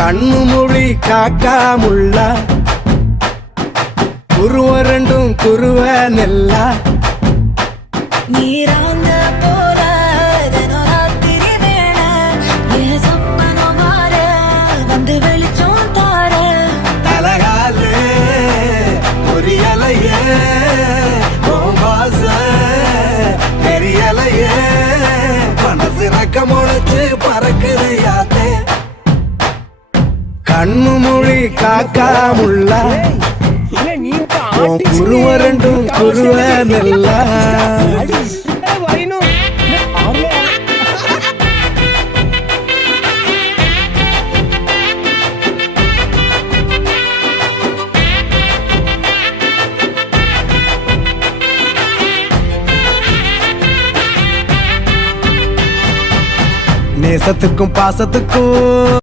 கண்ணு மொழி காக்காமுள்ள குருவ ரெண்டும் குருவ நெல்லா நீராங்க போல தினராத்திரி வேண என் சொப்பனம் மாற வந்து வெளிச்சம் தார தலகாலே பொரியலையே வாச பெரியலையே மனசு ரக்க முளைச்சு பறக்குது யாத்தே கண்ணு மொழி காக்காமுள்ள குருவ ரெண்டும் குருவ நெல்லா நேசத்துக்கும் பாசத்துக்கும்